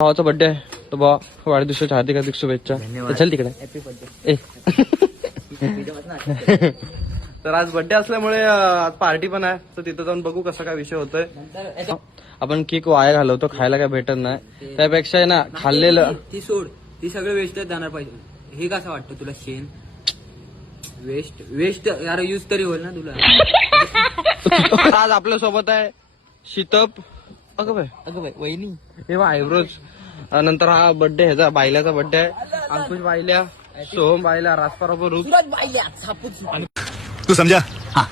भावाचा बर्थडे आहे तो भावा वाढदिवसाच्या हार्दिक शुभेच्छा. चल तिकडे ए तर आज बर्थडे असल्यामुळे आज पार्टी पण आहे तर तिथं जाऊन बघू कसा काय विषय होतोय. आपण केक वाया घालवतो खायला काय भेटत नाही त्यापेक्षा आहे ना खाल्लेलं ती सोड ती सगळं वेस्टच जाणार पाहिजे. हे कसं वाटतं तुला शेण वेस्ट वेस्ट यार यूज तरी होईल ना तुला. आज आपल्या सोबत आहे शीतप अगं बाई वहिनी हे आयब्रोज नंतर हा बर्थडे ह्याचा बायल्याचा बर्थडे आहे. अंकुश बायल्या सोहम बायल्या राजपराबर रूप तू समझा हाँ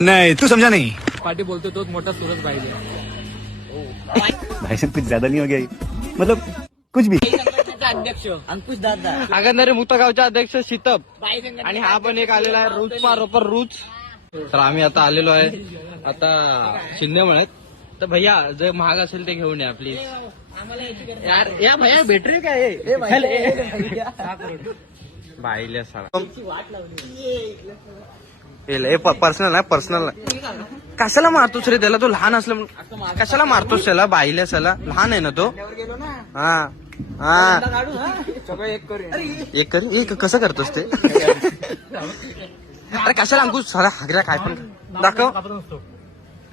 नहीं तू समझा नहीं पार्टी बोलतो तोच मोठा सूरज पाहिजे. भाई साहब कुछ ज्यादा नहीं हो गया ये? मतलब कुछ भी अध्यक्ष अंकुश दादा आगंदरी मुक्तागावचे अध्यक्ष शीतप आणि हा पण एक आलेला आहे रूच प्रॉपर रूच. तर आम्ही आता आलेलो आहे आता शिंदे म्हणत तर भैया जे महाग असेल ते घेऊन या प्लीज. यार या भैया भेटरे काय बाईल्या साला पर्सनल नाही पर्सनल नाही. कशाला मारतोस रे त्याला तो लहान असलं कशाला मारतोस त्याला बाईल्या साला लहान आहे ना तो. हा हा एक कर एक कसं करतोस ते अरे कशाला अंकुश साला हागऱ्या काय पण दाखव.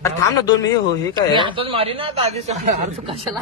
अरे थांब ना 2 मिनिट हो हे काय मारी ना कशाला